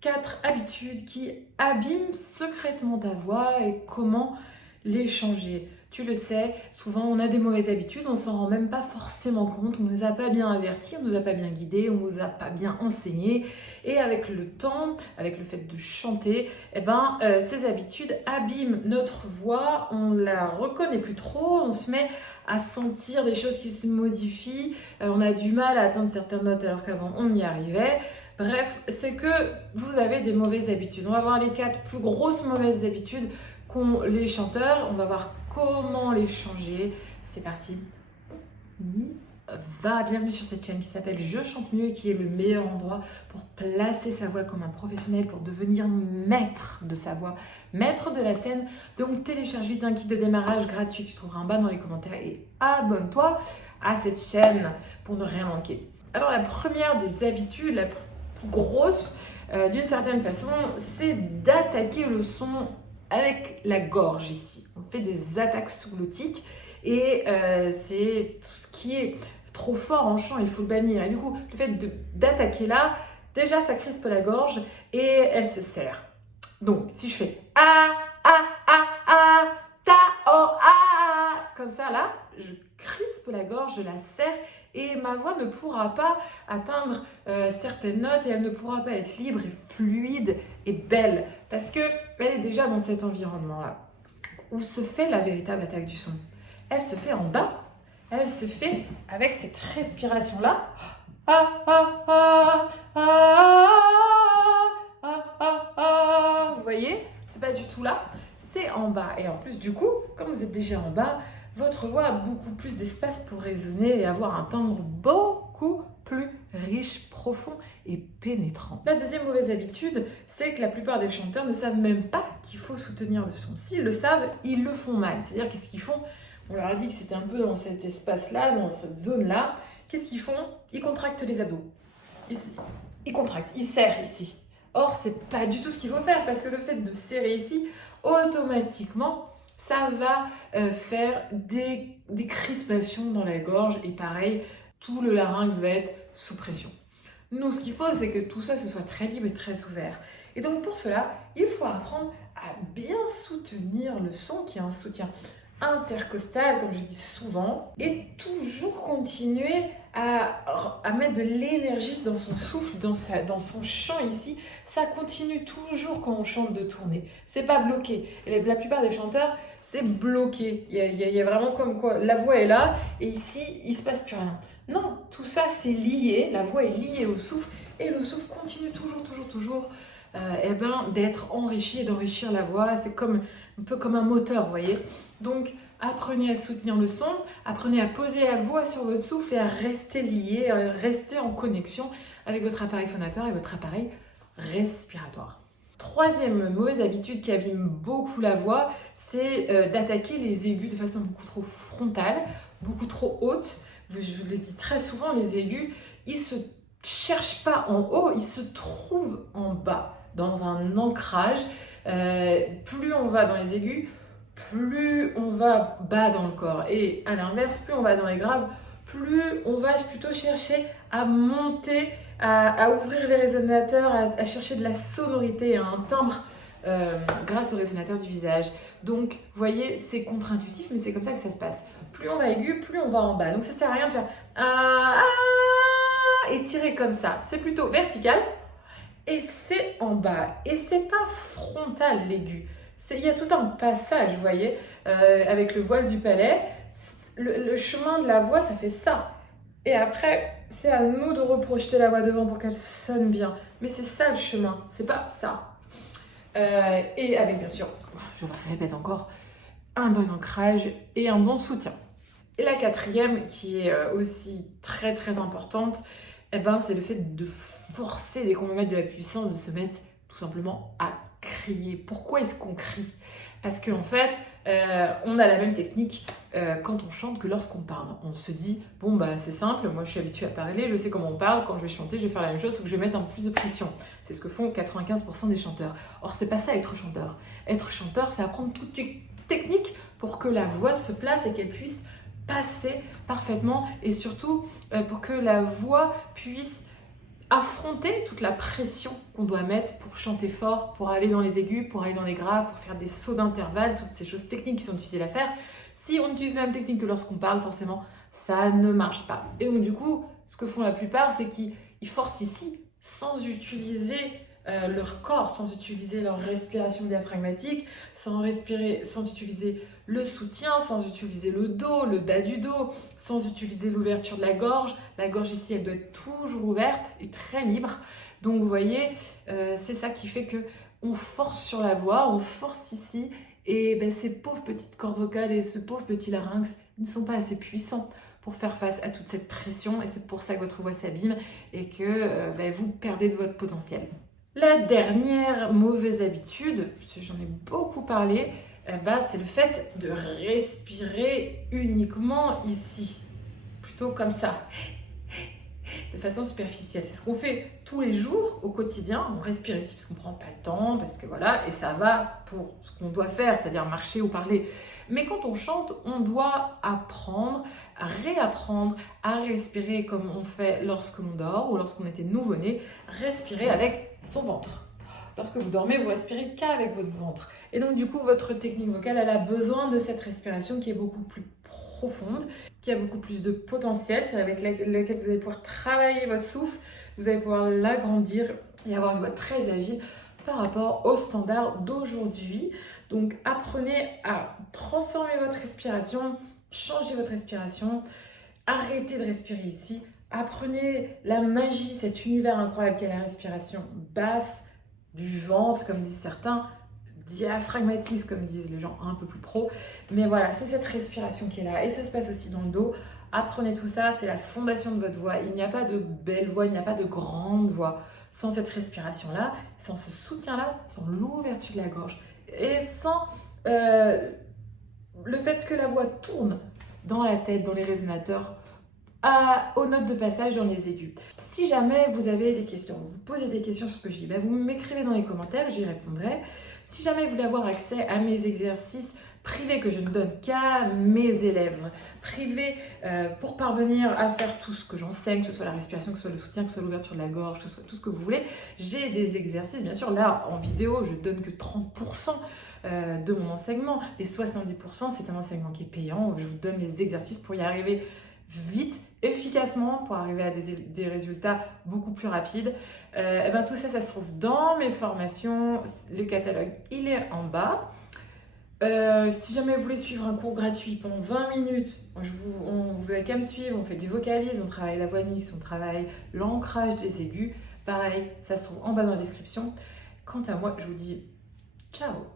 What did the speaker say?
4 habitudes qui abîment secrètement ta voix et comment les changer. Tu le sais, souvent on a des mauvaises habitudes, on s'en rend même pas forcément compte, on ne nous a pas bien avertis, on ne nous a pas bien guidés, on ne nous a pas bien enseignés. Et avec le temps, avec le fait de chanter, ces habitudes abîment notre voix, on la reconnaît plus trop, on se met à sentir des choses qui se modifient, on a du mal à atteindre certaines notes alors qu'avant on y arrivait. Bref, c'est que vous avez des mauvaises habitudes. On va voir les 4 plus grosses mauvaises habitudes qu'ont les chanteurs. On va voir comment les changer. C'est parti. Bienvenue sur cette chaîne qui s'appelle Je chante mieux et qui est le meilleur endroit pour placer sa voix comme un professionnel, pour devenir maître de sa voix, maître de la scène. Donc télécharge vite un kit de démarrage gratuit que tu trouveras en bas dans les commentaires et abonne-toi à cette chaîne pour ne rien manquer. Alors la première des habitudes, la plus grosse d'une certaine façon, c'est d'attaquer le son avec la gorge ici. On fait des attaques sous-glottiques et c'est tout ce qui est trop fort en chant, il faut le bannir. Et du coup, le fait d'attaquer là, déjà ça crispe la gorge et elle se serre. Donc, si je fais ah, ah, ah, ah, ta, oh, ah, comme ça là, je crispe la gorge, je la serre et ma voix ne pourra pas atteindre certaines notes et elle ne pourra pas être libre et fluide et belle parce qu'elle est déjà dans cet environnement-là où se fait la véritable attaque du son. Elle se fait en bas, elle se fait avec cette respiration-là. Ah, ah, ah, ah, ah, ah, ah. Vous voyez, c'est pas du tout là, c'est en bas. Et en plus, du coup, comme vous êtes déjà en bas, votre voix a beaucoup plus d'espace pour résonner et avoir un timbre beaucoup plus riche, profond et pénétrant. La deuxième mauvaise habitude, c'est que la plupart des chanteurs ne savent même pas qu'il faut soutenir le son. S'ils le savent, ils le font mal. C'est-à-dire, qu'est-ce qu'ils font? On leur a dit que c'était un peu dans cet espace-là, dans cette zone-là. Qu'est-ce qu'ils font? Ils contractent les abdos. Ici. Ils contractent, ils serrent ici. Or, c'est pas du tout ce qu'il faut faire parce que le fait de serrer ici, automatiquement, ça va faire des crispations dans la gorge et pareil, tout le larynx va être sous pression. Nous, ce qu'il faut, c'est que tout ça ce soit très libre et très ouvert. Et donc pour cela, il faut apprendre à bien soutenir le son qui est un soutien intercostal, comme je dis souvent, et toujours continuer à mettre de l'énergie dans son souffle, dans son chant ici. Ça continue toujours quand on chante de tourner. C'est pas bloqué. Et la plupart des chanteurs, c'est bloqué. Il y a vraiment comme quoi la voix est là et ici, il se passe plus rien. Non, tout ça, c'est lié. La voix est liée au souffle et le souffle continue toujours d'être enrichi et d'enrichir la voix. C'est un peu comme un moteur, vous voyez. Donc, apprenez à soutenir le son, apprenez à poser la voix sur votre souffle et à rester lié, à rester en connexion avec votre appareil phonateur et votre appareil respiratoire. Troisième mauvaise habitude qui abîme beaucoup la voix, c'est d'attaquer les aigus de façon beaucoup trop frontale, beaucoup trop haute. Je vous le dis très souvent, les aigus, ils se cherchent pas en haut, ils se trouvent en bas, dans un ancrage. Plus on va dans les aigus, plus on va bas dans le corps. Et à l'inverse, plus on va dans les graves, plus on va plutôt chercher à monter, à ouvrir les résonateurs, à chercher de la sonorité, un timbre grâce au résonateur du visage. Donc, vous voyez, c'est contre-intuitif, mais c'est comme ça que ça se passe. Plus on va aigu, plus on va en bas. Donc, ça sert à rien de faire et tirer comme ça. C'est plutôt vertical et c'est en bas. Et c'est pas frontal l'aigu. Il y a tout un passage, vous voyez, avec le voile du palais. Le chemin de la voix, ça fait ça. Et après, c'est à nous de reprojeter la voix devant pour qu'elle sonne bien. Mais c'est ça le chemin, c'est pas ça. Et avec, bien sûr, je le répète encore, un bon ancrage et un bon soutien. Et la quatrième, qui est aussi très très importante, c'est le fait de forcer, dès qu'on veut mettre de la puissance, de se mettre tout simplement à crier. Pourquoi est-ce qu'on crie? Parce qu'en fait, on a la même technique quand on chante que lorsqu'on parle. On se dit, bon bah c'est simple, moi je suis habituée à parler, je sais comment on parle, quand je vais chanter, je vais faire la même chose, il faut que je mette un peu plus de pression. C'est ce que font 95% des chanteurs. Or, c'est pas ça être chanteur. Être chanteur, c'est apprendre toute technique pour que la voix se place et qu'elle puisse passer parfaitement et surtout pour que la voix puisse affronter toute la pression qu'on doit mettre pour chanter fort, pour aller dans les aigus, pour aller dans les graves, pour faire des sauts d'intervalle, toutes ces choses techniques qui sont difficiles à faire. Si on utilise la même technique que lorsqu'on parle, forcément, ça ne marche pas. Et donc du coup, ce que font la plupart, c'est qu'ils forcent ici sans utiliser leur corps, sans utiliser leur respiration diaphragmatique, sans utiliser le soutien, sans utiliser le dos, le bas du dos, sans utiliser l'ouverture de la gorge. La gorge ici, elle doit être toujours ouverte et très libre. Donc vous voyez, c'est ça qui fait que on force sur la voix, on force ici, et ben, ces pauvres petites cordes vocales et ce pauvre petit larynx ne sont pas assez puissants pour faire face à toute cette pression, et c'est pour ça que votre voix s'abîme et que ben, vous perdez de votre potentiel. La dernière mauvaise habitude, j'en ai beaucoup parlé, c'est le fait de respirer uniquement ici, plutôt comme ça, de façon superficielle. C'est ce qu'on fait tous les jours au quotidien, on respire ici parce qu'on ne prend pas le temps, parce que voilà, et ça va pour ce qu'on doit faire, c'est-à-dire marcher ou parler. Mais quand on chante, on doit apprendre, à réapprendre à respirer comme on fait lorsque l'on dort ou lorsqu'on était nouveau-né, respirer avec son ventre. Lorsque vous dormez, vous respirez qu'avec votre ventre. Et donc du coup, votre technique vocale, elle a besoin de cette respiration qui est beaucoup plus profonde, qui a beaucoup plus de potentiel, avec lequel vous allez pouvoir travailler votre souffle, vous allez pouvoir l'agrandir et avoir une voix très agile par rapport aux standards d'aujourd'hui. Donc apprenez à transformer votre respiration, changez votre respiration, arrêtez de respirer ici, apprenez la magie, cet univers incroyable qu'est la respiration basse, du ventre comme disent certains, diaphragmatique comme disent les gens un peu plus pros, mais voilà, c'est cette respiration qui est là et ça se passe aussi dans le dos. Apprenez tout ça, c'est la fondation de votre voix. Il n'y a pas de belle voix, il n'y a pas de grande voix sans cette respiration-là, sans ce soutien-là, sans l'ouverture de la gorge et sans le fait que la voix tourne dans la tête, dans les résonateurs, aux notes de passage dans les aigus. Si jamais vous avez des questions, vous posez des questions sur ce que je dis, vous m'écrivez dans les commentaires, j'y répondrai. Si jamais vous voulez avoir accès à mes exercices privés que je ne donne qu'à mes élèves, privés pour parvenir à faire tout ce que j'enseigne, que ce soit la respiration, que ce soit le soutien, que ce soit l'ouverture de la gorge, que ce soit tout ce que vous voulez, j'ai des exercices. Bien sûr, là, en vidéo, je donne que 30% de mon enseignement. Les 70%, c'est un enseignement qui est payant. Je vous donne les exercices pour y arriver vite, efficacement, pour arriver à des résultats beaucoup plus rapides. Tout ça, ça se trouve dans mes formations. Le catalogue, il est en bas. Si jamais vous voulez suivre un cours gratuit pendant 20 minutes, vous n'avez qu'à me suivre, on fait des vocalises, on travaille la voix mixte, on travaille l'ancrage des aigus. Pareil, ça se trouve en bas dans la description. Quant à moi, je vous dis ciao!